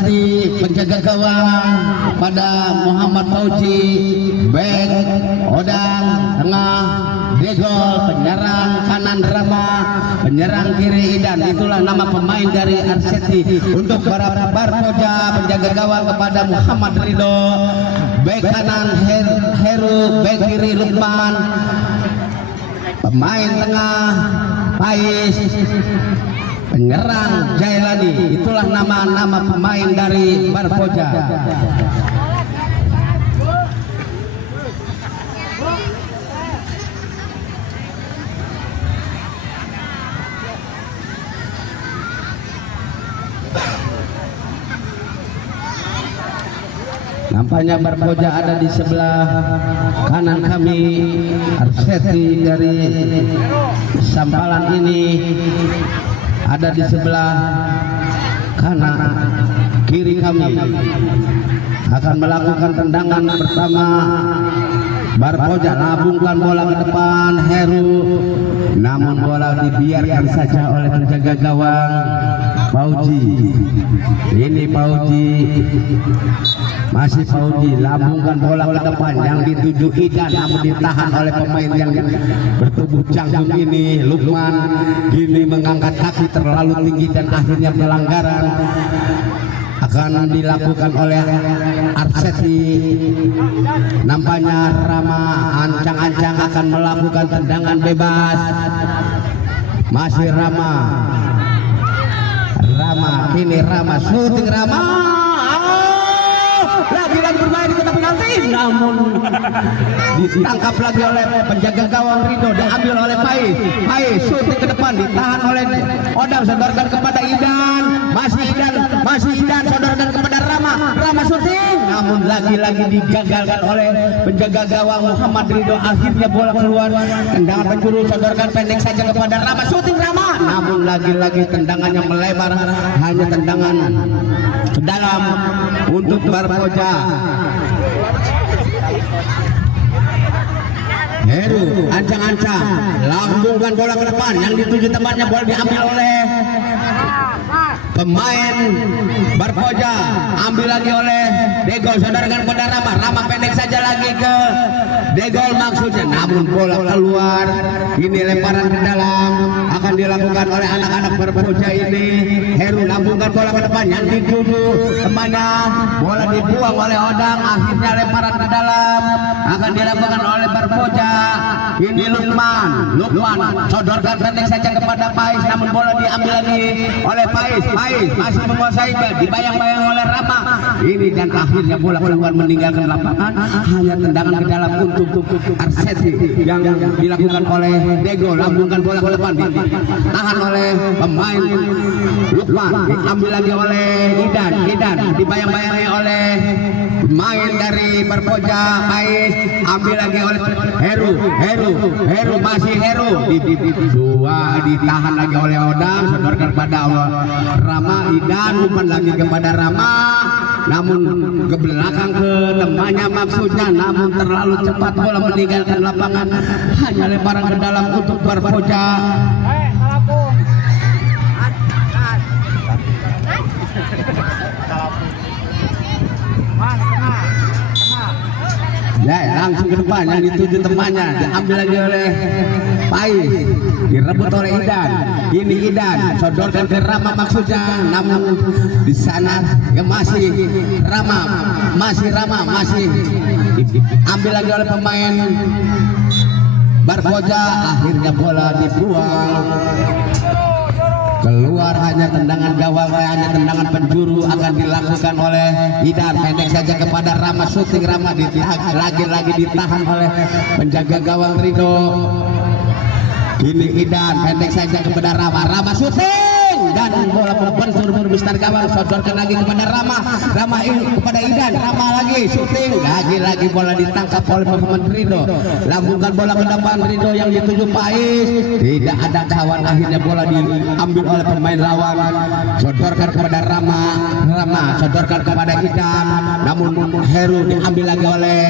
Arseti penjaga gawang pada Muhammad Fauji, back Odang tengah, Degol penyerang kanan Rama, penyerang kiri Idan. Itulah nama pemain dari Arseti. Untuk Barpoja penjaga gawang kepada Muhammad Ridho, back kanan Heru, back kiri Lukman, pemain tengah Pais, penyerang Jailani. Itulah nama-nama pemain dari Barpoja. Nampaknya Barpoja ada di sebelah kanan kami, Arseti dari Sampalan ini ada di sebelah kanan kiri kami. Akan melakukan tendangan pertama. Barpoja labungkan bola ke depan Heru, namun bola dibiarkan saja oleh penjaga gawang Fauji. Ini Fauji, masih Fauji lambungkan bola ke depan yang dituju Idan, namun ditahan oleh pemain yang bertubuh canggung ini. Lukman kini mengangkat kaki terlalu tinggi dan akhirnya pelanggaran akan dilakukan oleh Arseti. Nampaknya Rama ancang-ancang akan melakukan tendangan bebas. Masih Rama, kini Rama shooting Rama. Lagi-lagi bermain di kotak penalti, namun ditangkap lagi oleh penjaga gawang Ridho, diambil oleh Pais shooting ke depan, ditahan oleh Odang, sodorkan kepada Idan, masih Idan sodorkan kepada Rama shooting, namun lagi-lagi digagalkan oleh penjaga gawang Muhammad Ridho. Akhirnya bola keluar, tendangan penjuru, sodorkan pendek saja kepada Rama shooting Rama, namun lagi-lagi tendangannya melebar, hanya tendangan ke dalam untuk Barpoja. Heru ancang-ancang lambungkan bola ke depan, yang dituju tempatnya bola diambil oleh pemain Barpoja, ambil lagi oleh Degol, sodorkan kepada Rama pendek saja lagi ke Degol maksudnya, namun bola keluar. Ini lemparan ke dalam akan dilakukan oleh anak-anak Barpoja ini. Heru lambungkan bola ke depan, yang dituju temannya, bola dibuang oleh Odang. Akhirnya lemparan ke dalam akan dilakukan oleh Barpoja. Ini Lukman sodorkan pendek saja kepada Pais, namun bola diambil lagi oleh Pais masih menguasai, dibayang-bayang oleh Rama ini, dan akhirnya bola keluar meninggalkan lapangan. Hanya tendangan ke dalam untuk Arseti yang dilakukan oleh Dego. Lambungkan bola ke depan, ditahan oleh pemain Lukman, diambil lagi oleh Idan dibayang-bayangi oleh pemain dari Barpoja. Pais ambil lagi oleh Heru masih Heru, ditahan lagi oleh Odang, sodorkan kepada Rama. Idan umpan lagi kepada Rama, namun ke belakang ke temannya maksudnya, namun terlalu cepat bola meninggalkan lapangan. Hanya lemparan ke dalam untuk Barpoja. Ya, langsung ke depan, yang dituju temannya, diambil lagi oleh Pais, direbut oleh Idan. Ini Idan sodorkan ke Rama maksudnya, namun di sana ya masih Rama ambil lagi oleh pemain Barpoja. Akhirnya bola dibuang keluar. Hanya tendangan gawang, hanya tendangan penjuru akan dilakukan oleh Idan. Pendek saja kepada Rama, shooting Rama lagi-lagi ditahan oleh penjaga gawang Ridho. Ini Idan pendek saja kepada Rama shooting, dan bola berbesar gawang, sodorkan lagi kepada Rama kepada Idan, Rama lagi shooting, lagi-lagi bola ditangkap oleh Muhammad Ridho. Lambungkan bola ke depan Ridho, yang dituju Pais, tidak ada kawan. Akhirnya bola diambil oleh pemain lawan, sodorkan kepada Rama sodorkan kepada Idan, namun Heru diambil lagi oleh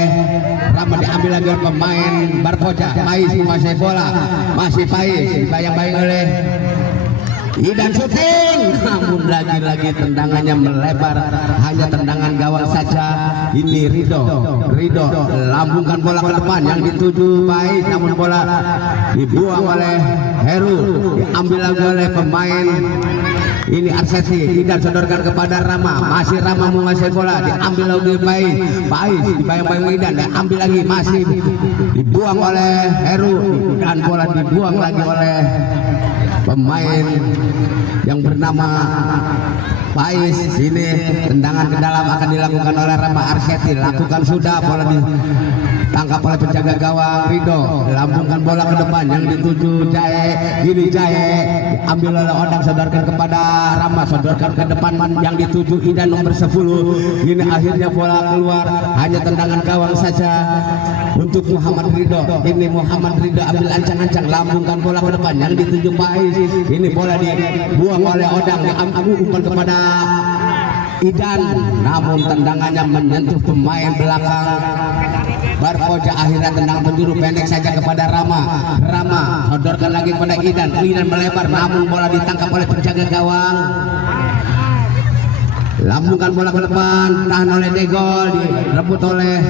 Rama, diambil lagi oleh pemain Barpoja. Pais masih bola, masih Pais, dibayang-bayang oleh Idan syuting, namun lagi-lagi tendangannya melebar, hanya tendangan gawang saja. Ini Ridho lambungkan bola ke depan yang dituju baik, namun bola dibuang oleh Heru, diambil lagi oleh pemain ini Arseti. Idan sodorkan kepada Rama, masih Rama menguasai bola, diambil lagi baik, dibayang-bayang Idan, diambil lagi, masih dibuang oleh Heru, dan bola dibuang lagi oleh pemain yang bernama Pais. Ini tendangan ke dalam akan dilakukan oleh Rama. Arseti lakukan sudah, bola ditangkap oleh penjaga gawang Ridho, lambungkan bola ke depan yang dituju Jae. Ini Jae diambil oleh Odang, sodorkan kepada Rama, sodorkan ke depan yang dituju Idan nomor 10. Ini akhirnya bola keluar, hanya tendangan gawang saja untuk Muhammad Ridho. Ini Muhammad Ridho ambil ancang-ancang, lambungkan bola ke depan yang dituju Pais. Ini bola dibuang oleh Odang, diambil kepada Idan, namun tendangannya menyentuh pemain belakang Barpoja. Akhirnya tendangan penjuru pendek saja kepada Rama sodorkan lagi kepada Idan melebar, namun bola ditangkap oleh penjaga gawang. Lambungkan bola ke depan, tahan oleh Degol, direbut oleh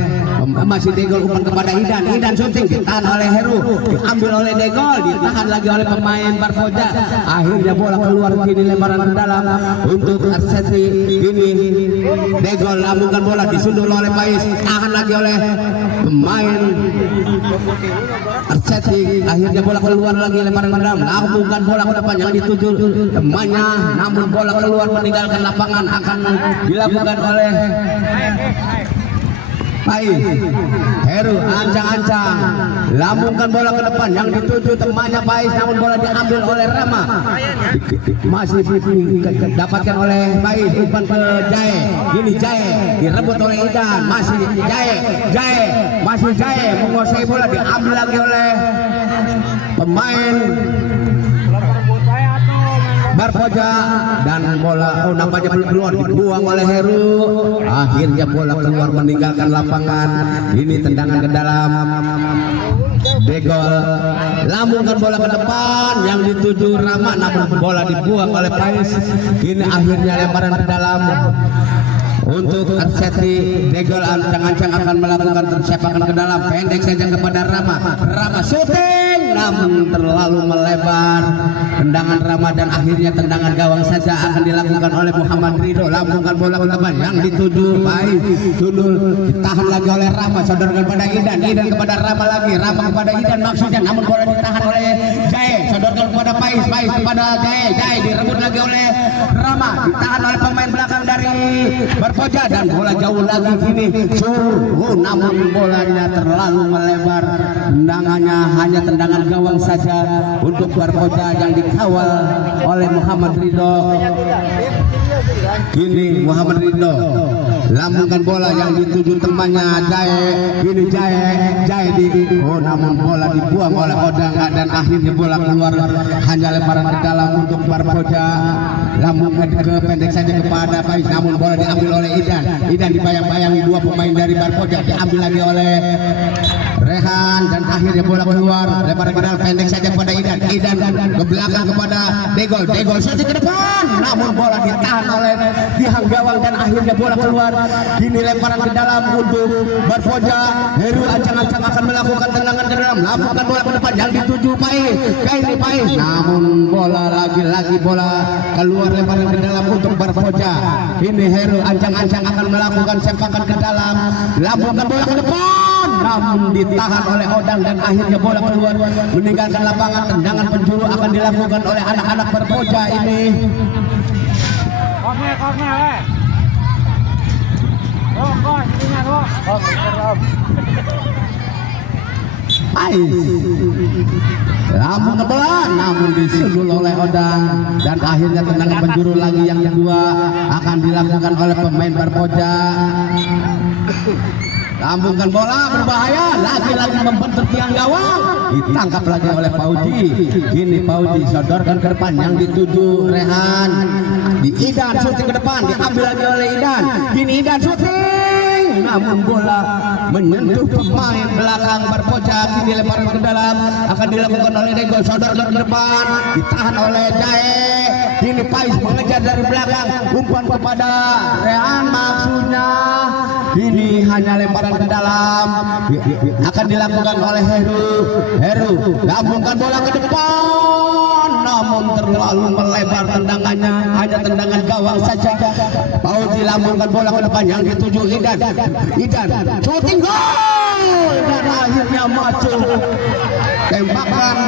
masih Degol, umpan kepada Idan syuting, ditahan oleh Heru, diambil oleh Degol, ditahan lagi oleh pemain Barpoja. Akhirnya bola keluar, kini lebaran ke dalam untuk Arseti. Ini Degol lambungkan bola, disundul oleh Pais, tahan lagi oleh pemain Arseti. Akhirnya bola keluar lagi, lebaran ke dalam, lambungkan bola ke depan yang dituju temannya, namun bola keluar meninggalkan lapangan, akan dilakukan oleh Pais. Heru ancang-ancang, lambungkan bola ke depan yang dituju temannya Pais, namun bola diambil oleh Rama, masih didapatkan oleh Pais, umpan ke Jae. Ini Jae direbut oleh Idan, masih Jae menguasai bola, diambil lagi oleh pemain Barpoja, dan bola nampaknya belum keluar, dibuang oleh Heru. Akhirnya bola keluar meninggalkan lapangan. Ini tendangan ke dalam. Degol lambungkan bola ke depan yang dituju Rama, namun bola dibuang oleh Pais. Ini akhirnya lemparan ke dalam untuk Arseti. Degol ancang-ancang akan melakukan tersepakan ke dalam, pendek saja kepada Rama syuting, namun terlalu melebar tendangan Rama, dan akhirnya tendangan gawang saja akan dilakukan oleh Muhammad Ridho. Lambungkan bola ke depan yang dituju baik, tundul, ditahan lagi oleh Rama, sodorkan kepada Idan kepada Rama lagi, Rama kepada Idan maksudnya, namun bola ditahan oleh Jae, sodorkan kepada Pais kepada Jae direbut lagi oleh Rama, ditahan oleh pemain belakang dari Barpoja, dan bola jauh lagi kini namun bolanya terlalu melebar, tendangannya hanya tendangan gawang saja untuk Barpoja yang dikawal oleh Muhammad Ridho. Kini Muhammad Ridho lambungkan bola yang dituju temannya Jae. Ini Jae namun bola dibuang oleh Odang, dan akhirnya bola keluar, hanya lemparan ke dalam untuk Barpoja. Lambungkan ke pendek saja kepada Pais, namun bola diambil oleh Idan dibayang-bayangi dua pemain dari Barpoja, diambil lagi oleh Rehan, dan akhirnya bola keluar, lemparan ke dalam, pendek saja kepada Idan ke belakang kepada Degol saja ke depan, namun bola ditahan oleh pihak gawang, dan akhirnya bola keluar. Kini lemparan ke dalam untuk Barpoja. Heru ancang-ancang akan melakukan tendangan ke dalam, lambungkan bola ke depan yang dituju Pais, namun bola lagi-lagi bola keluar, lemparan ke dalam untuk Barpoja. Ini Heru ancang-ancang akan melakukan sempakan ke dalam, lambungkan bola ke depan, namun ditahan oleh Odang, dan akhirnya bola keluar meninggalkan lapangan. Tendangan penjuru akan dilakukan oleh anak-anak Barpoja ini. Lambung ke bola, namun disundul oleh Odang, dan akhirnya tendangan penjuru lagi yang kedua akan dilakukan oleh pemain Barpoja. Lambungkan bola berbahaya, lagi-lagi membentur tiang gawang, ditangkap lagi oleh Pauji. Kini Pauji sodorkan ke depan yang dituju Rehan, di Idan syuting ke depan, diambil lagi oleh Idan. Kini Idan syuting, namun bola menyentuh pemain belakang Barpoja. Kini lemparan ke dalam akan dilakukan oleh Dego, sodorkan ke depan, ditahan oleh Jae. Kini Pais mengejar dari belakang, umpan kepada Rehan maksudnya. Ini hanya lemparan ke dalam, akan dilakukan oleh Heru gabungkan bola ke depan, namun terlalu melebar tendangannya, hanya tendangan gawang saja. Fauzi lambungkan bola ke depan yang dituju Idan shooting gol, dan akhirnya maju. Tembakan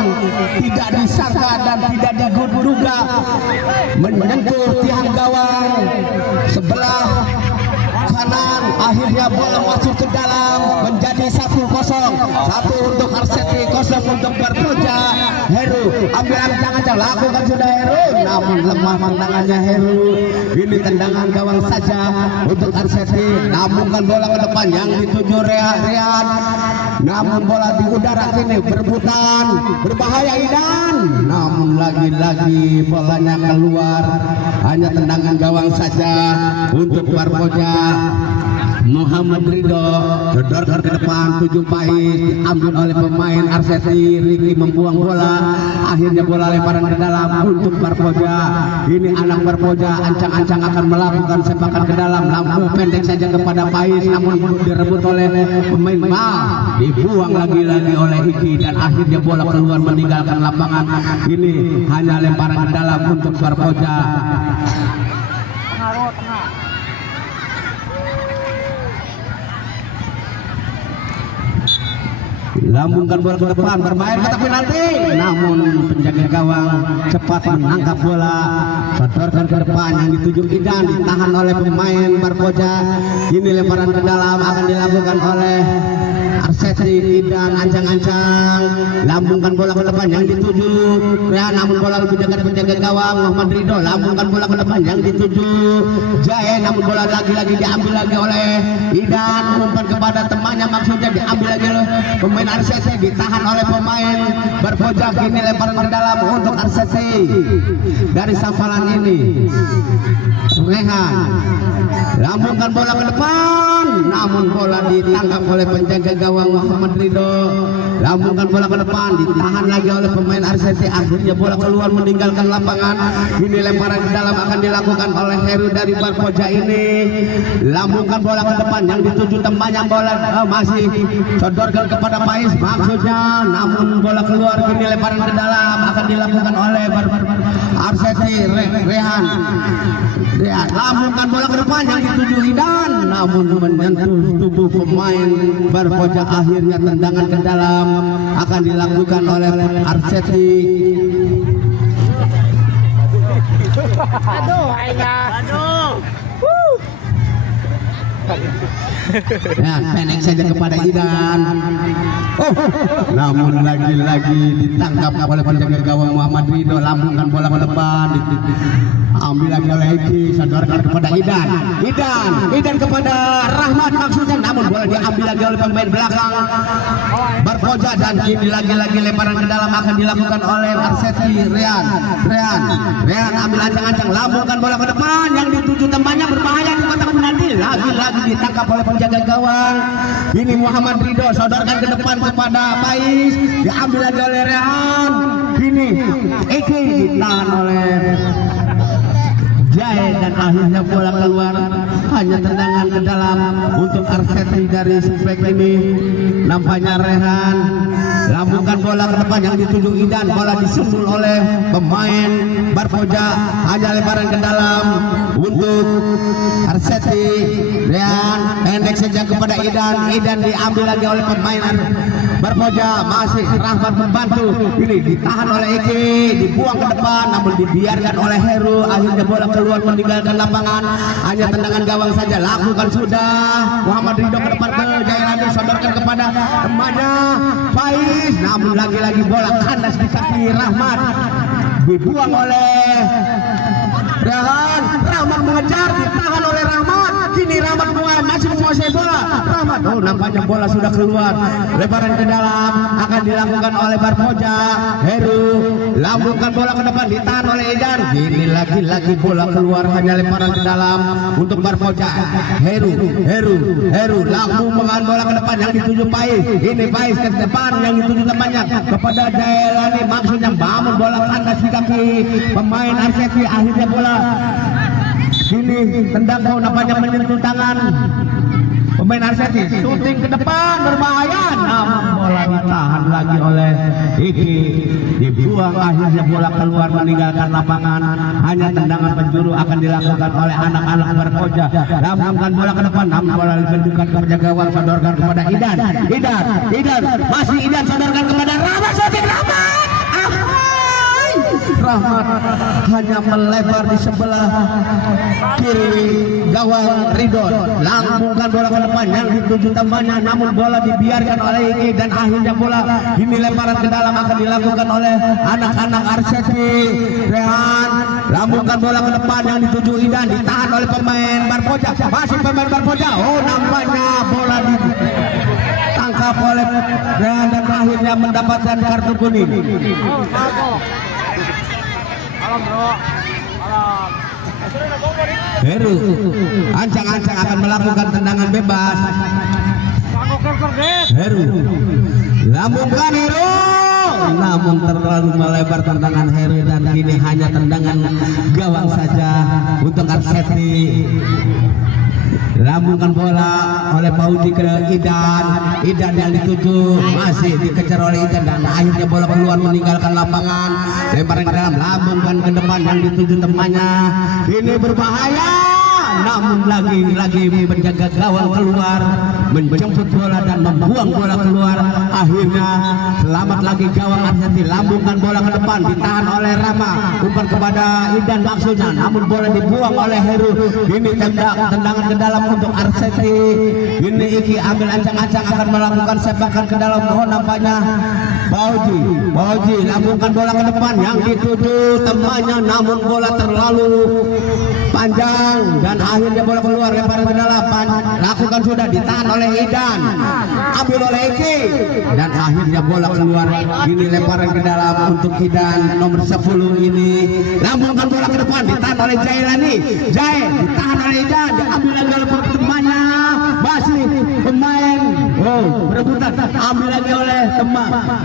tidak disangka dan tidak diduga menyentuh tiang gawang sebelah kanan. Akhirnya bola masuk ke dalam, menjadi 1-0. 1 untuk Arseti, 0 untuk Barpoja. Heru ambil ancang-ancang, lakukan sudah Heru, namun lemah tendangannya Heru. Ini tendangan gawang saja untuk Arseti. Namunkan bola ke depan yang dituju Rehan, namun bola di udara kini berebutan, berbahaya Idan, namun lagi-lagi bolanya keluar. Hanya tendangan gawang saja untuk Barpoja. Muhammad Ridho sodorkan ke depan, 7 Pais diambil oleh pemain Arseti. Riki membuang bola, akhirnya bola lemparan ke dalam untuk Barpoja. Ini anak Barpoja ancang-ancang akan melakukan sepakan ke dalam, lampu pendek saja kepada Pais, namun direbut oleh pemain Mal, dibuang lagi-lagi oleh Iki, dan akhirnya bola keluar meninggalkan lapangan. Ini hanya lemparan ke dalam untuk Barpoja. Lambungkan bola ke depan, bermain kotak penalti, namun penjaga gawang cepat menangkap bola, sodorkan ke depan yang dituju Idan, ditahan oleh pemain Barpoja. Ini lemparan ke dalam akan dilakukan oleh Arseti. Idan ancang-ancang, lambungkan bola ke depan yang dituju Rehan, namun bola lebih dekat penjaga gawang Muhammad Ridho. Lambungkan bola ke depan yang dituju Jae, namun bola lagi-lagi diambil lagi oleh Idan, umpan kepada temannya maksudnya, diambil lagi oleh pemain Arseti, ditahan oleh pemain Barpoja. Kini lemparan ke dalam untuk Arseti. Dari sampalan ini Rehan lambungkan bola ke depan, namun bola ditangkap oleh penjaga gawang Muhammad Ridho. Lambungkan bola ke depan, ditahan lagi oleh pemain Arseti. Akhirnya bola keluar meninggalkan lapangan. Ini lemparan ke dalam akan dilakukan oleh Heru dari Barpoja. Ini lambungkan bola ke depan yang dituju temannya, bola masih sodorkan kepada Pais maksudnya, namun bola keluar. Kini lemparan ke dalam akan dilakukan oleh Arseti. Rehan lambungkan bola ke depan yang dituju Idan, namun menyentuh tubuh pemain Barpoja. Akhirnya tendangan ke dalam akan dilakukan oleh Arseti. Ya, pendek saja kepada Idan. Namun lagi-lagi ditangkap oleh penjaga gawang Muhammad Ridho. Lambungkan bola ke depan, ambil lagi oleh Eki, sodorkan kepada Idan kepada Rahmat maksudnya, namun bola diambil lagi oleh pemain belakang Barpoja. Dan kini lagi-lagi lemparan ke dalam akan dilakukan oleh Arseti. Rehan ambil ancang-ancang, lambungkan bola ke depan yang dituju temannya, berbahaya di kotak penalti. Lagi-lagi ditangkap oleh penjaga gawang. Ini Muhammad Ridho sodorkan ke depan kepada Pais, diambil lagi oleh Rehan. Kini Eki ditahan oleh Jae, dan akhirnya bola keluar. Hanya tendangan ke dalam untuk Arseti dari Spek ini. Nampaknya Rehan lambungkan bola ke depan yang dituju Idan, bola disundul oleh pemain Barpoja. Hanya lemparan ke dalam untuk Arseti. Rehan pendek saja kepada Idan diambil lagi oleh pemain Barpoja. Masih Rahmat membantu, ini ditahan oleh Eki, dibuang ke depan, namun dibiarkan oleh Heru. Akhirnya bola keluar meninggalkan lapangan. Hanya tendangan gawang saja, lakukan sudah Muhammad Ridho ke depan ke Jailani, sodorkan kepada temannya Faiz, namun lagi-lagi bola kandas di kaki Rahmat, dibuang oleh Rehan. Rahmat mengejar, ditahan oleh Rahmat. Kini Rahmat masih menguasai bola. Rahmat Oh, nampaknya bola sudah keluar. Lebaran ke dalam akan dilakukan oleh Barpoja. Heru lambungkan bola ke depan, ditahan oleh Idan. Ini lagi-lagi bola keluar, hanya lemparan ke dalam untuk Barpoja. Heru lambungkan bola ke depan yang dituju Pais. Ini Pais ke depan yang dituju temannya kepada Jailani, maksudnya bangun bola kandas di kaki pemain Arseti. Akhirnya bola ini tendang kau nampaknya menyentuh tangan pemain Arseti. Shooting ke depan berbahaya, namun bola ditahan lagi oleh Iki, dibuang. Akhirnya bola keluar meninggalkan lapangan. Hanya tendangan penjuru akan dilakukan oleh anak-anak Barpoja. Lambungkan bola ke depan, namun bola dibentukkan kepada gawang, sodorkan kepada Idan. Masih Idan sodorkan kepada Rahmat. Shooting Rahmat hanya melebar di sebelah kiri gawang Ridon. Lambungkan bola ke depan yang dituju temannya, namun bola dibiarkan oleh Iki, dan akhirnya bola ini lemparan ke dalam akan dilakukan oleh anak-anak Arseti. Rehan lambungkan bola ke depan yang dituju Idan, ditahan oleh pemain Barpoja. Masih pemain Barpoja. Oh, nampaknya bola ditangkap oleh Rehan dan akhirnya mendapatkan kartu kuning. Heru ancang-ancang akan melakukan tendangan bebas. Heru lambungkan Heru, namun terlalu melebar tendangan Heru, dan kini hanya tendangan gawang saja untuk Arseti. Lambungkan bola oleh Pauji ke Idan yang dituju, masih dikejar oleh Idan, dan akhirnya bola keluar meninggalkan lapangan. Lemparan ke dalam, lambungkan ke depan yang dituju temannya. Ini berbahaya, namun lagi penjaga gawang keluar menjemput bola dan membuang bola keluar. Akhirnya selamat lagi gawang Arseti. Lambungkan bola ke depan, ditahan oleh Rama, umpan kepada Idan maksudnya, namun bola dibuang oleh Heru. Ini tendangan ke dalam untuk Arseti. Ini Iki ambil ancang-ancang akan melakukan sepakan ke dalam. Oh, nampaknya Pauji lambungkan bola ke depan yang dituju temannya, namun bola terlalu panjang dan akhirnya bola keluar, lemparan ke dalam. Lakukan sudah, ditahan oleh Idan, ambil oleh Iki, dan akhirnya bola keluar. Ini lemparan ke dalam untuk Idan nomor 10. Ini lambungkan bola ke depan, ditahan oleh Jailani. Ditahan oleh Idan, diambil lagi oleh temannya. Masih pemain berebutan, ambil lagi oleh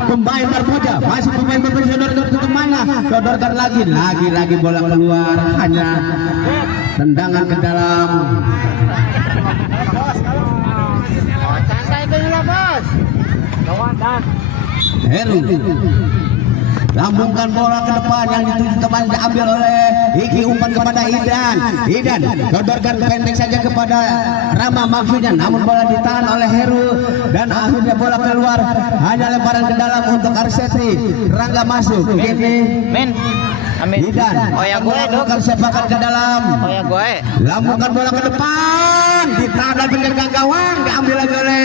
pemain Barpoja. Masih pemain Barpoja, sodorkan ke temannya, sodorkan lagi bola keluar, hanya tendangan ke dalam. Santai dulu bos. Heru lambungkan bola ke depan yang dituju teman, diambil oleh Iki, umpan kepada Idan sodorkan pendek saja kepada Rama maksudnya, namun bola ditahan oleh Heru, dan akhirnya bola keluar, hanya lemparan ke dalam untuk Arseti. Rangga masuk, ini Idan melakukan sepakan ke dalam. Lambungkan bola ke depan, ditahan oleh penjaga gawang, diambil lagi oleh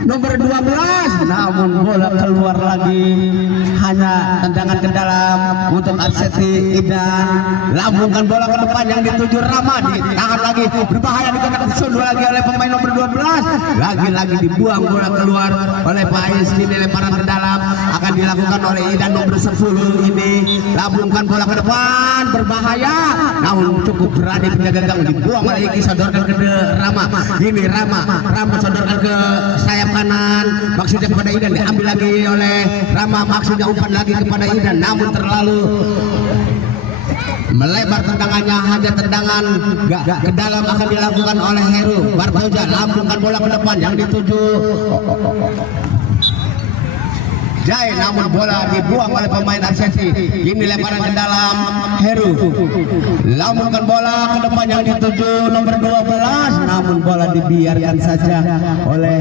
nomor 12, namun bola keluar lagi, hanya tendangan ke dalam untuk Arseti. Idan lambungkan bola ke depan yang dituju Rama, ditahan lagi, berbahaya, dikotak disundul lagi oleh pemain nomor 12. Lagi dibuang bola keluar oleh Pais. Ini lemparan ke dalam akan dilakukan oleh Idan nomor 10. Ini lambungkan bola ke depan, berbahaya, namun cukup berani penjaga gawang, dibuang oleh Iki, sodorkan ke Rama. Ini Rama sodorkan ke sayap kanan, maksudnya kepada Idan, diambil lagi oleh Rama, maksudnya umpan lagi kepada Idan, namun terlalu melebar tendangannya, hanya tendangan ke dalam akan dilakukan oleh Heru. Barpoja lambungkan bola ke depan yang dituju Jai, namun bola dibuang oleh pemain Arseti. Ini lemparan ke dalam Heru, lambungkan bola ke depan yang dituju nomor 12, namun bola dibiarkan saja oleh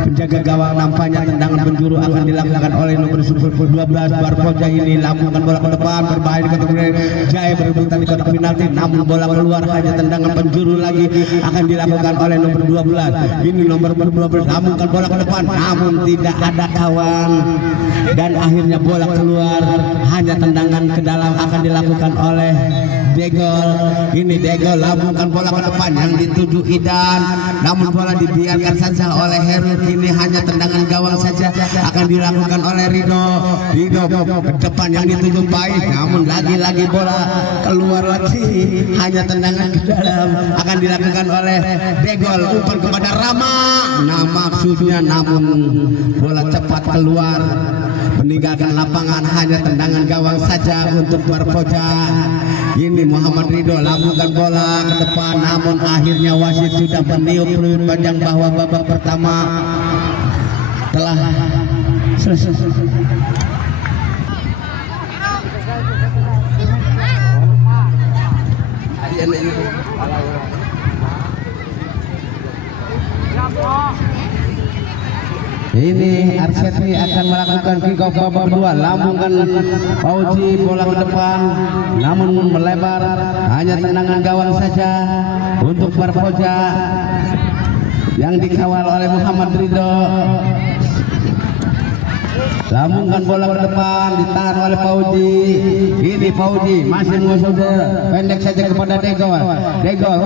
penjaga gawang. Nampaknya tendangan penjuru akan dilakukan oleh nomor 12 Barpoja. Ini lambungkan bola ke depan, berbahaya di kotak penalti. Jai berebutan di kotak penalti, namun bola keluar, hanya tendangan penjuru lagi akan dilakukan oleh nomor 12. Ini nomor 12 lambungkan bola ke depan, namun tidak ada kawan, dan akhirnya bola keluar, hanya tendangan ke dalam akan dilakukan oleh Degol. Ini Degol lambungkan bola ke depan yang dituju Idan, namun bola dibiarkan saja oleh Heru. Kini hanya tendangan gawang saja akan dilakukan oleh Rido. Rido ke depan yang dituju Pais, namun lagi-lagi bola keluar lagi, hanya tendangan ke dalam akan dilakukan oleh Degol. Umpan kepada Rama, nah maksudnya, namun bola cepat keluar meninggalkan lapangan, hanya tendangan gawang saja untuk Barpoja. Ini Muhammad Rido lambungkan bola ke depan, namun akhirnya wasit sudah meniup peluit panjang bahwa babak pertama telah selesai. Ini Arseti akan melakukan kick off babak kedua. Lambungkan Fauji bola ke depan, namun melebar, hanya tendangan gawang saja untuk Barpoja yang dikawal oleh Muhammad Rido. Lambungkan bola ke depan, ditahan oleh Fauji. Ini Fauji masih mengusung pendek saja kepada Degol. Degol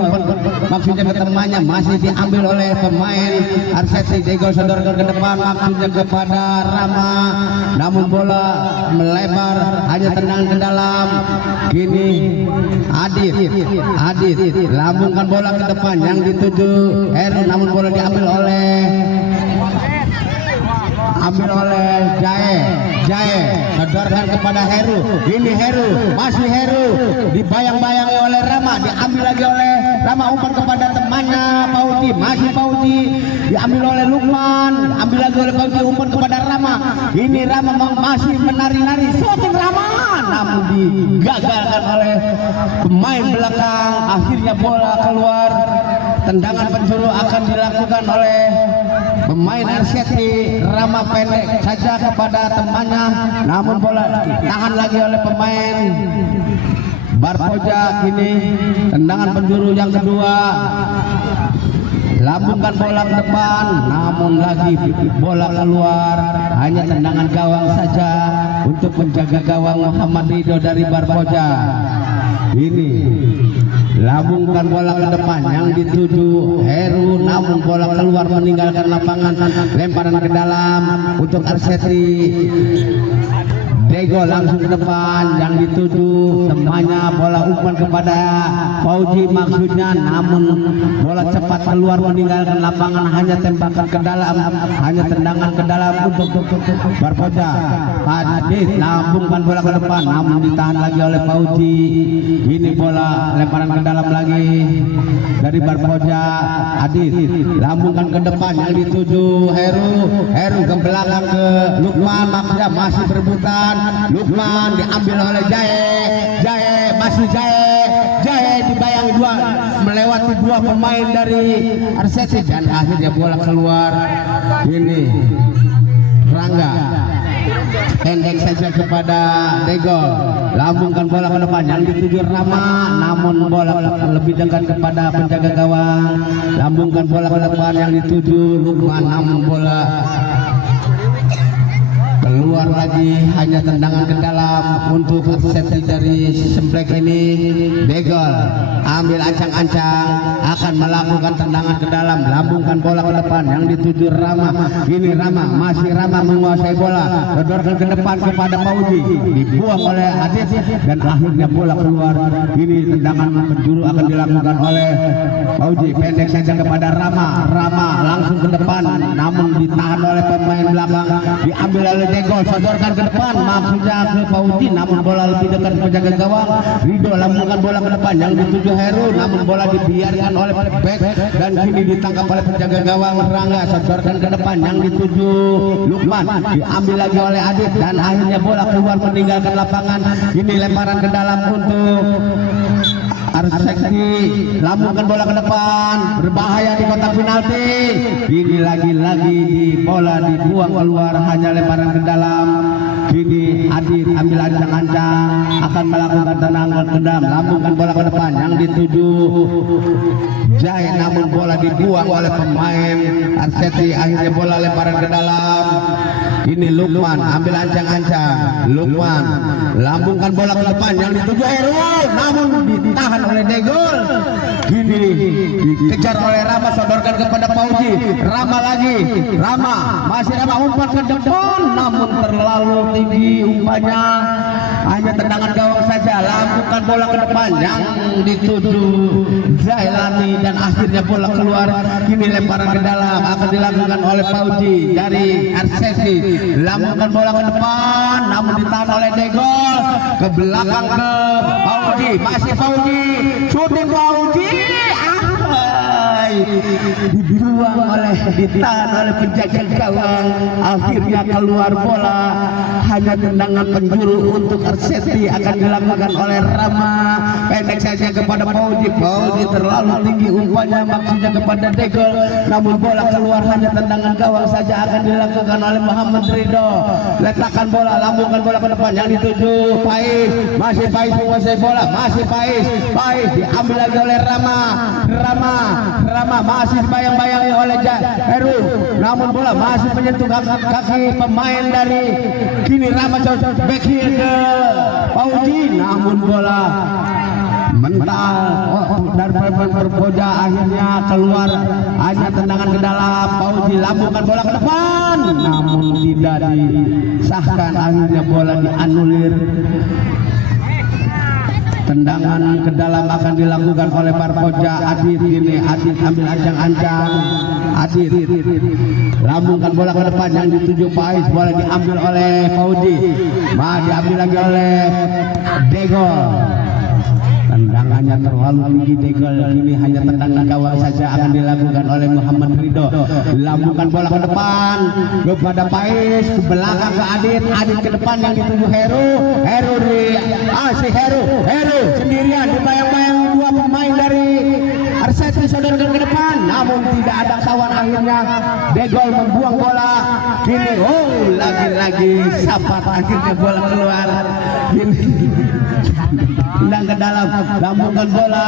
maksudnya ke temannya, masih diambil oleh pemain Arseti. Degol sodorkan ke depan, maksudnya kepada Rama, namun bola melebar, hanya tendangan ke dalam. Kini Adit lambungkan bola ke depan yang dituju Heru, namun bola diambil oleh Jae, sodorkan kepada Heru. Ini Heru, masih Heru, dibayang-bayangi oleh Rama, diambil lagi oleh Rama, umpan kepada temannya Fauji, masih Fauji, diambil oleh Lukman, diambil lagi oleh Fauji, umpan kepada Rama. Ini Rama masih menari-nari, shooting Rama, namun digagalkan oleh pemain belakang. Akhirnya bola keluar, tendangan penjuru akan dilakukan oleh pemain Arseti. Rama pendek saja kepada temannya, namun bola ditahan lagi oleh pemain Barpoja. Kini tendangan penjuru yang kedua, lambungkan bola ke depan, namun lagi bola keluar, hanya tendangan gawang saja untuk penjaga gawang Muhammad Rido dari Barpoja. Ini lambungkan bola ke depan yang dituju Heru, namun bola keluar meninggalkan lapangan, lemparan ke dalam untuk Arseti. Degol langsung ke depan yang dituju temannya, bola umpan kepada Fauji maksudnya, namun bola cepat keluar meninggalkan lapangan, hanya tembakan ke dalam, hanya tendangan ke dalam untuk Barpoja. Adit lambungkan bola ke depan, namun ditahan lagi oleh Fauji. Ini bola lemparan ke dalam lagi dari Barpoja. Adit lambungkan ke depan yang dituju Heru ke belakang ke Lukman, maksudnya masih berebutan. Lukman diambil oleh Jae, masih Jae dibayangi dua, melewati dua pemain dari Arseti, dan akhirnya bola keluar. Ini Rangga pendek saja kepada Degol, lambungkan bola ke depan yang dituju Rama, namun bola lebih dekat kepada penjaga gawang. Lambungkan bola ke depan yang dituju Lukman, namun bola keluar lagi, hanya tendangan ke dalam untuk Arseti dari Semplek. Ini Degol ambil ancang-ancang, akan melakukan tendangan ke dalam, lambungkan bola ke depan yang dituju Rama. Ini masih Rama menguasai bola, sodorkan ke depan kepada Fauji, dibuang oleh Adit, dan akhirnya bola keluar. Ini tendangan penjuru akan dilakukan oleh Fauji, pendek saja kepada Rama langsung ke depan, namun ditahan oleh pemain belakang, diambil oleh Degol, sodorkan ke depan maksudnya ke Fauji, namun bola lebih dekat penjaga gawang. Rido lambungkan bola ke depan yang dituju Heru, namun bola dibiarkan oleh back, dan kini ditangkap oleh penjaga gawang Rangga, sodorkan ke depan yang dituju Lukman, diambil lagi oleh Adit, dan akhirnya bola keluar meninggalkan lapangan. Ini lemparan ke dalam untuk Arseti, lambungkan bola ke depan, berbahaya di kotak penalti. Ini lagi-lagi di bola dibuang keluar, hanya lemparan ke dalam. Kini Adit ambil ancang-ancang akan melakukan tendangan ke dalam, lambungkan bola ke depan yang dituju Jai, namun bola dibuang oleh pemain Arseti. Akhirnya bola lemparan ke dalam. Ini Lukman ambil ancang-ancang, Lukman lambungkan bola ke depan yang dituju Heru, namun ditahan oleh Degol. Kini dikejar oleh Rama, sodorkan kepada Pauji. Rama lagi, Rama masih Rama umpan ke depan, namun terlalu tinggi umpannya, hanya tendangan gawang saja. Lambungkan bola ke depan yang dituju Zailani dan akhirnya bola keluar. Kini lemparan ke dalam akan dilakukan oleh Pauji dari Arseti. Lambungkan bola ke depan, namun ditahan oleh Degol. Ke belakang ke Pauji, masih Pauji, shooting Pauji, dibuang oleh, ditahan oleh penjaga gawang. Akhirnya keluar bola, hanya tendangan penjuru untuk Arseti akan dilakukan oleh Rama. Pendek saja kepada Pauji, Pauji terlalu tinggi umpannya, maksudnya kepada Degol, namun bola keluar, hanya tendangan gawang saja akan dilakukan oleh Muhammad Ridho. Letakkan bola, lambungkan bola ke depan yang dituju Pais, masih Pais menguasai bola, masih Pais diambil lagi oleh Rama. Rama masih bayang-bayangi oleh Heru, namun bola masih menyentuh kaki pemain dari kini Rama back heel ke Pauji, namun bola mental dari Berpoja akhirnya keluar, hanya tendangan ke dalam. Pauji lambungkan bola ke depan, namun tidak disahkan, akhirnya bola dianulir. Tendangan ke dalam akan dilakukan oleh Barpoja. Adit, ini Adit ambil ancang-ancang, Adit lambungkan bola ke depan yang dituju Pais, bola diambil oleh Pauji, diambil lagi oleh Degol. Tendangannya terlalu tinggi Degol, ini hanya tendangan gawang saja akan dilakukan oleh Muhammad Ridho. Lambungkan bola ke depan kepada Pais, ke belakang ke Adit ke depan yang dituju Heru Heru sendirian, dibayang-bayang dua pemain dari Arseti, sodorkan ke depan, namun tidak ada kawan. Akhirnya Degol membuang bola. Kini lagi-lagi sapat, akhirnya bola keluar. Kini tendang ke dalam, lambungkan bola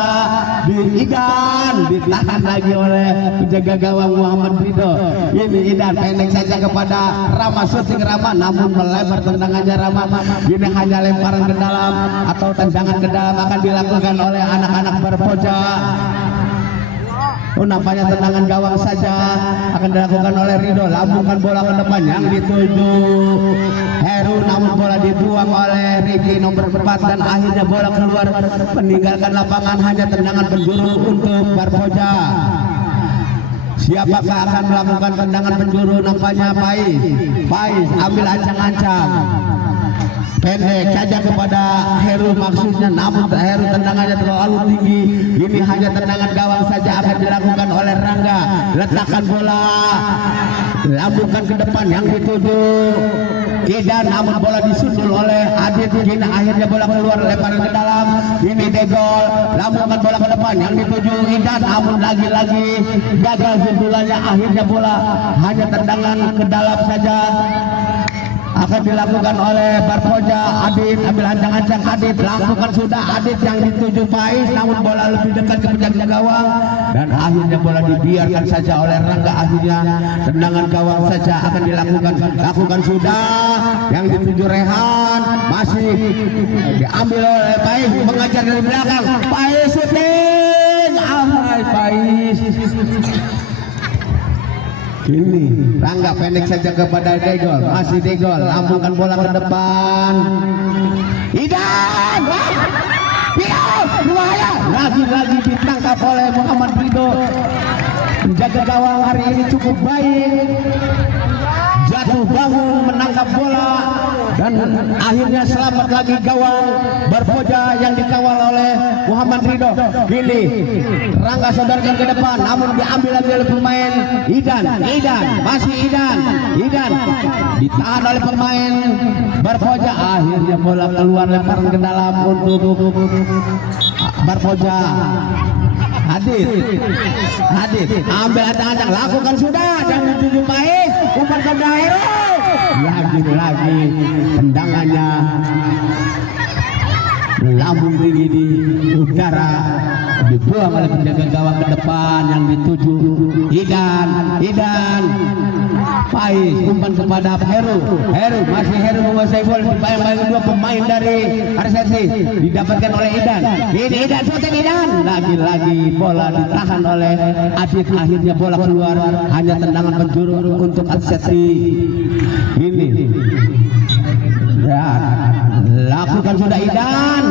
di Idan, ditahan lagi oleh penjaga gawang Muhammad Ridho. Ini Idan pendek saja kepada Rama, shooting Rama, namun melebar tendangannya Rama. Ini hanya lemparan ke dalam atau tendangan ke dalam akan dilakukan oleh anak-anak Berpoja. Nampaknya tendangan gawang saja akan dilakukan oleh Ridho. Lambungkan bola ke depan yang dituju Heru, namun bola dibuang oleh Riki nomor 4 dan akhirnya bola keluar meninggalkan lapangan, hanya tendangan penjuru untuk Barpoja. Siapakah akan melakukan tendangan penjuru? Nampaknya Pais ambil ancang-ancang, pendek saja kepada Heru maksudnya, namun Heru tendangannya terlalu tinggi. Ini hanya tendangan gawang saja akan dilakukan oleh Rangga. Letakkan bola, lambungkan ke depan yang dituju Idan, namun bola disundul oleh Adit. Kini akhirnya bola keluar, lemparan ke dalam. Ini Degol, lambungkan bola ke depan yang dituju Idan, namun lagi-lagi gagal sundulannya. Akhirnya bola hanya tendangan ke dalam saja akan dilakukan oleh Barpoja. Adit ambil ancang-ancang, Adit lakukan sudah, Adit yang dituju Pais, namun bola lebih dekat ke penjaga gawang dan akhirnya bola dibiarkan saja oleh Rangga. Akhirnya tendangan gawang saja akan lakukan sudah yang dituju Rehan, masih diambil oleh Pais, mengajar dari belakang. Pais shooting, Pais. Ini Rangga pendek saja kepada Degol, masih Degol lambungkan bola ke depan. Idan, bahaya, lagi-lagi ditangkap oleh Muhammad Ridho. Penjaga gawang hari ini cukup baik, jatuh bangun menangkap bola dan akhirnya selamat lagi gawang Barpoja yang dikawal oleh Muhammad Ridho. Kini Rangga sodorkan ke depan, namun diambil lagi oleh pemain Idan, masih Idan ditahan oleh pemain Barpoja. Akhirnya bola keluar, lemparan ke dalam untuk Barpoja. Adit ambil acak-acak, lakukan sudah, jangan tuju baik, umpan ke Heru, lagi tendangannya melambung tinggi di udara, dibuang oleh penjaga gawang ke depan yang dituju Idan Pais, umpan kepada Heru, masih Heru menguasai bola, dibayang-bayang dua pemain dari RCTI, didapatkan oleh Idan, syuting Idan, lagi-lagi bola ditahan oleh Adit, akhirnya bola keluar, hanya tendangan penjuru untuk RCTI. Ini ya, lakukan sudah Idan,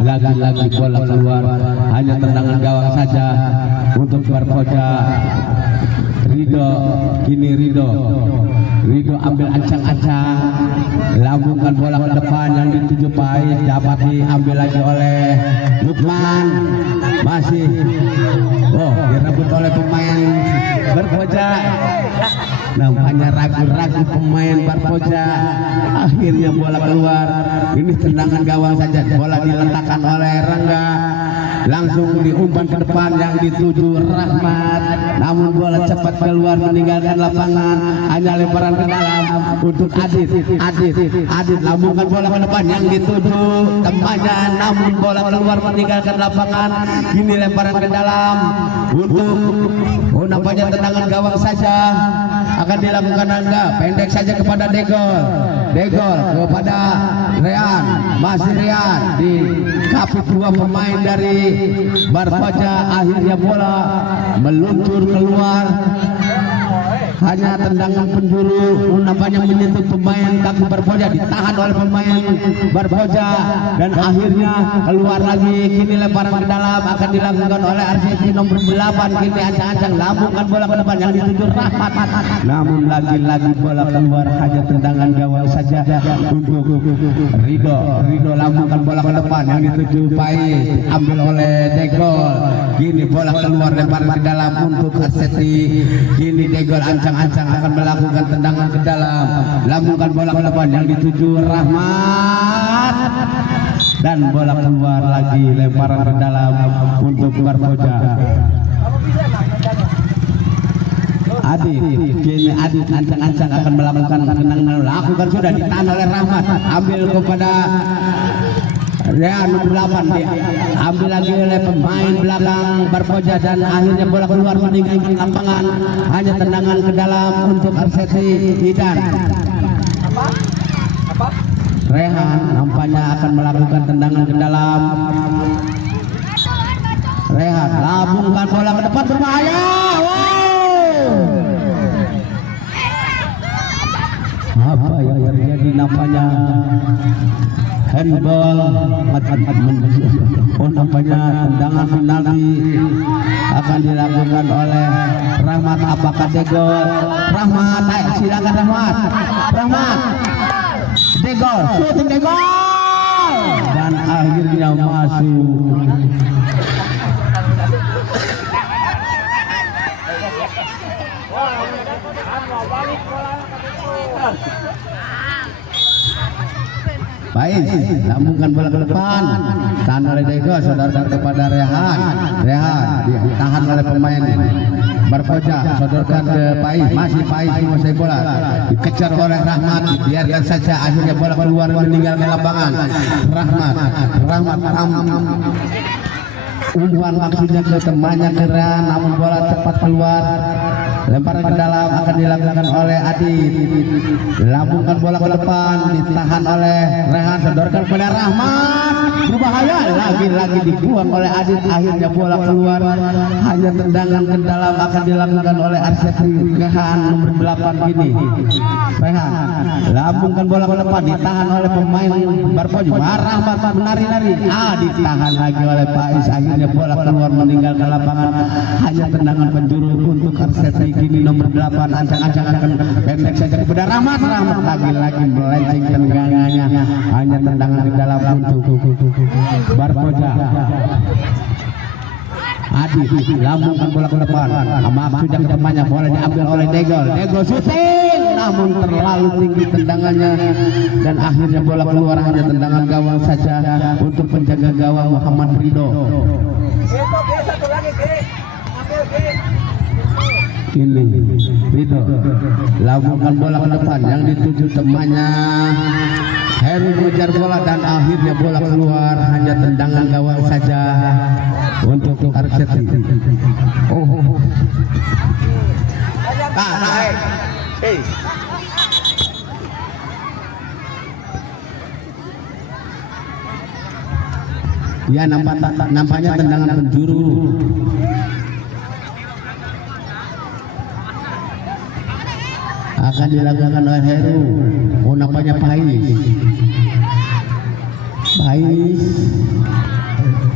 lagi bola keluar, hanya tendangan gawang saja untuk Barpoja. Ridho ambil ancang-ancang, lambungkan bola ke depan yang dituju Pais, dapat diambil lagi oleh Lukman, masih direbut oleh pemain Barpoja. Nampaknya ragu-ragu pemain Barpoja, akhirnya bola keluar. Ini tendangan gawang saja, bola diletakkan oleh Rangga, langsung diumpan ke depan yang dituju Rahmat, namun bola cepat keluar meninggalkan lapangan, hanya lemparan ke dalam untuk Adit lambungkan bola ke depan yang dituju temannya, namun bola keluar meninggalkan lapangan. Ini lemparan ke dalam untuk nampaknya tendangan gawang saja akan dilakukan Angga, pendek saja kepada Degol kepada Rehan, masih Rehan di kapit dua pemain dari Barpoja, akhirnya bola meluncur keluar, hanya tendangan penjuru nampaknya menyentuh pemain kaki Barpoja, ditahan oleh pemain Barpoja dan akhirnya keluar lagi. Kini lemparan ke dalam akan dilakukan oleh RCTI nomor 8, kini ancang-ancang lambungkan bola ke depan yang dituju Rahmat, namun lagi-lagi bola keluar, hanya tendangan gawang saja untuk Ridho lambungkan bola ke depan yang dituju Pais, ambil oleh Degol. Kini bola keluar, lemparan ke dalam untuk RCTI. Kini Degol ancang-ancang akan melakukan tendangan ke dalam, lambungkan bola ke depan yang dituju Rahmat, dan bola keluar lagi, lemparan ke dalam untuk Barpoja. Kini Adit ancang-ancang akan melakukan tendangan, lakukan sudah, ditahan oleh Rahmat, ambil kepada nomor 8, diambil lagi oleh pemain belakang Barpoja dan akhirnya bola keluar meninggalkan lapangan, hanya tendangan ke dalam untuk RCTI. Idan Rehan nampaknya akan melakukan tendangan ke dalam. Rehan lambungkan bola ke depan, berbahaya. Apa yang terjadi? Nampaknya handball, nampaknya tendangan penalti akan dilakukan oleh Rahmat. Apakah Degol? Rahmat, silakan Rahmat. Degol, syuting Degol, dan akhirnya masuk. Baik, lambungkan bola ke depan, tahan oleh Degol, sodorkan kepada Rehan, ditahan oleh pemain Barpoja, sodorkan ke Pais, masih Pais menguasai bola, dikejar oleh Rahmat, biarkan saja, akhirnya bola keluar meninggalkan lapangan. Rahmat umpan maksudnya ke temannya ke Rehan, namun bola cepat keluar, lemparan ke dalam akan dilakukan oleh Adit, lambungkan bola ke depan, ditahan oleh Rehan, sodorkan kepada Rahmat, berbahaya, lagi-lagi dibuang oleh Adit, akhirnya bola keluar, hanya tendangan ke dalam akan dilakukan oleh RCTI. Rehan nomor 8 kini, Rehan lambungkan bola ke depan, ditahan oleh pemain Barpoja, Rahmat menari-nari, ditahan lagi oleh Pais, akhirnya bola keluar meninggalkan lapangan, hanya tendangan penjuru untuk RCTI. Kini nomor 8 ancang-ancang akan pendek saja kepada Rahmat, lagi-lagi melenceng tendangannya, hanya tendangan ke dalam untuk Barpoja. Adit lambungkan bola ke depan, maksudnya ke depannya, bola diambil oleh Degol syuting, namun terlalu tinggi tendangannya dan akhirnya bola keluar, hanya tendangan gawang saja untuk penjaga gawang Muhammad Ridho. Ini Ridho lambungkan bola ke depan yang dituju temannya. Heru mengejar bola dan akhirnya bola keluar, hanya tendangan gawang saja untuk Arsyeti. Ya, nampaknya tendangan penjuru. Akan dilakukan oleh Heru. Nampaknya Pais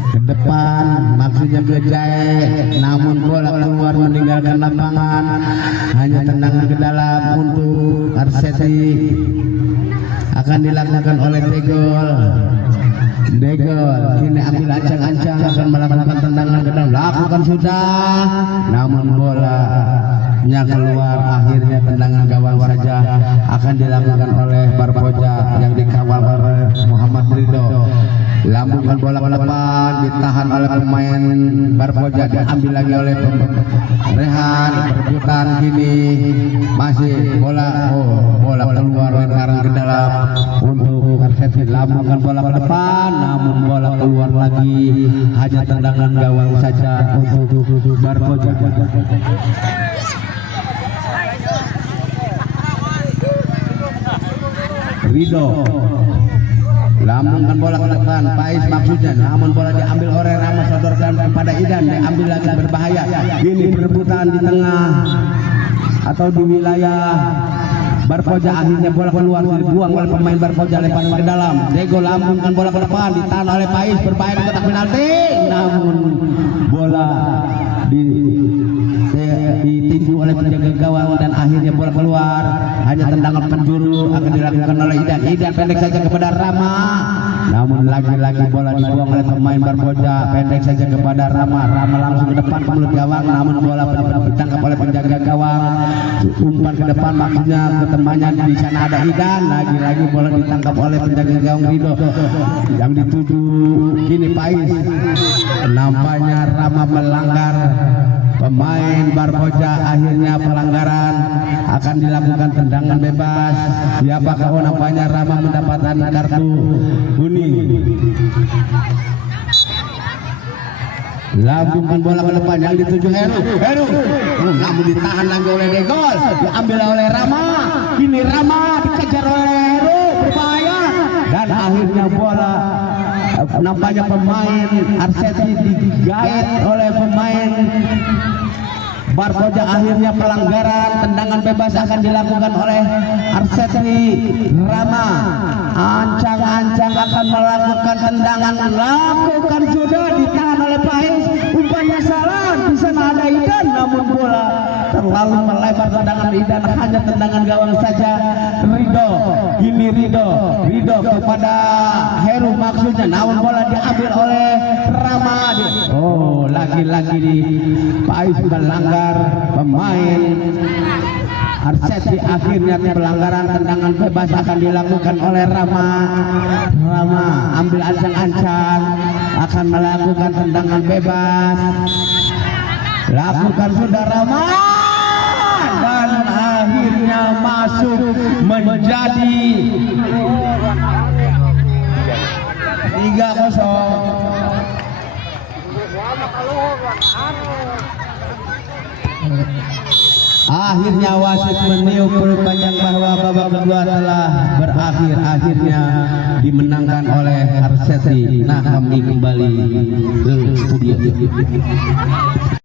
ke depan, maksudnya ke Jae, namun bola keluar meninggalkan lapangan, hanya tendangan ke dalam untuk Arsyeti. Akan dilakukan oleh Degol ini ambil ancang-ancang, akan melakukan tendangan ke dalam, lakukan sudah, namun bolanya keluar, akhirnya tendangan gawang saja. Akan dilakukan oleh Barpoja yang dikawal oleh Muhammad Ridho. Lambungkan bola ke depan, ditahan oleh pemain Barpoja, diambil lagi oleh Rehan. Perebutan kini masih bola keluar, lingkaran ke dalam untuk Arsyeti. Lambungkan bola ke depan, namun bola keluar lagi, hanya tendangan gawang saja untuk Barpoja. Ridho lambungkan bola ke depan, Pais maksudnya, namun bola diambil oleh Rama, sodorkan kepada Idan, diambil lagi, berbahaya. Ini perebutan di tengah atau di wilayah Barpoja, akhirnya bola keluar, dibuang oleh pemain Barpoja, lempar ke dalam. Dego lambungkan bola ke depan, ditahan oleh Pais, berbahaya di kotak penalti, namun bola ditinju oleh penjaga gawang dan akhirnya bola keluar, hanya tendangan penjuru. Akan dilakukan oleh Idan pendek saja kepada Rama, namun lagi-lagi bola dibuang oleh pemain Barpoja, pendek saja kepada Rama langsung ke depan ke mulut gawang, namun bola ditangkap oleh penjaga gawang, umpan ke depan, maksudnya ke temannya, di sana ada Idan, lagi-lagi bola ditangkap oleh penjaga gawang Ridho yang dituju kini Pais. Nampaknya Rama melanggar pemain Barpoja, akhirnya pelanggaran, akan dilakukan tendangan bebas. Siapakah? Nampaknya Rama mendapatkan kartu kuning. Lambungkan bola ke depan yang dituju Heru, namun ditahan lagi oleh Degol, diambil oleh Rama. Kini Rama dikejar oleh Heru, berbahaya, dan akhirnya bola, nampaknya pemain Arsyeti digait oleh pemain Barpoja, akhirnya pelanggaran, tendangan bebas akan dilakukan oleh Arsyeti. Rama ancang-ancang akan melakukan tendangan, lakukan sudah, ditahan oleh Pais, umpannya salah, di sana ada Idan, namun bola terlalu melebar, tendangan Idan, hanya tendangan gawang saja. Ridho, ini Ridho kepada Heru maksudnya, namun bola diambil oleh Rama. Lagi-lagi di Pais melanggar pemain Arsyeti, akhirnya pelanggaran, tendangan bebas akan dilakukan oleh Rama ambil ancang-ancang, akan melakukan tendangan bebas, lakukan sudah Rama, dan akhirnya masuk menjadi 3-0. Akhirnya wasit meniup perpanjang bahwa babak kedua telah berakhir, akhirnya dimenangkan oleh Arsyeti. Nah, kami kembali ke studio.